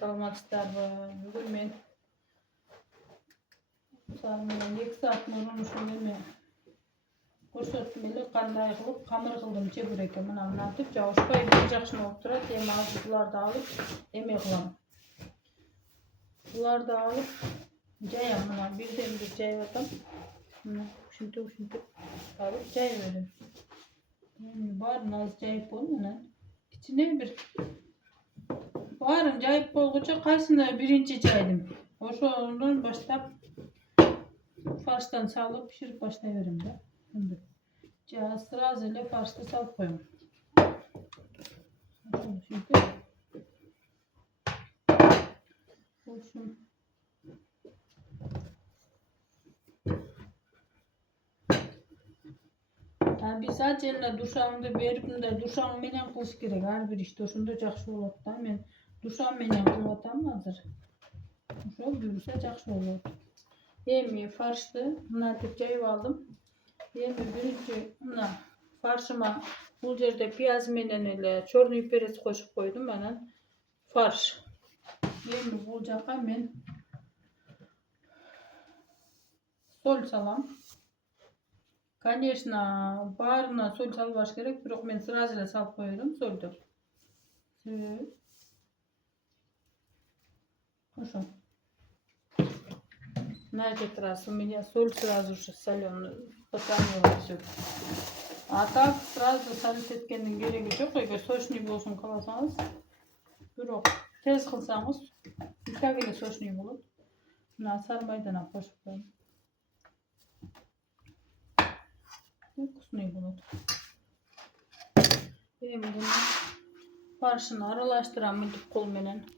Salamatsızlar bugün men sarmıyorum 2 saat nurunuşum deme. Koşotmeli qanday qılıp qamır qıldım çebureke mına atıp jawışpay bir жақшын olub turat. Em azı bularda alıp eme qılam. Bularda alıp jayam mına birden bir jayıp atam. Mına uşinti alıp jayıp verim. Barın az jayıp bolmanan içine bir barın jayıp bolgunça kaysında birinci jaydım. Oşondan başlap farştan salıp pişirip başlayıverim de. Sırası ile farşta salıp koyayım. Şimdi olsun. Yani biz acele duşağımda berip de duşağım menen kılış gerek. Her bir işte oşunda жақшы болады da. Men duşağım menen kılıp atam hazır. Oşo büyürse жақшы болады. Emi farştı mına dip jayıp aldım. Emi birinci mına farşıma bu yerde piyaz menen ele çornuy perec koşup koydum bana farş. Emi bu jaka men sol salam. Конечно, barına sol salbaş gerek, biroq men sırasıyla salıp koyuyorum soldur. Oşo. Найдет раз у меня соль сразу же соленую, потанила все. А так сразу салып еткенин кереги жок. Эгер сочный болсун кааласаңыз, бирок тез кылсаңыз, так эле сочный болот. Мына сары майдана кошуп коюм. Вкусный болот. Эми буну farşını aralashtıram mынтип кол менен.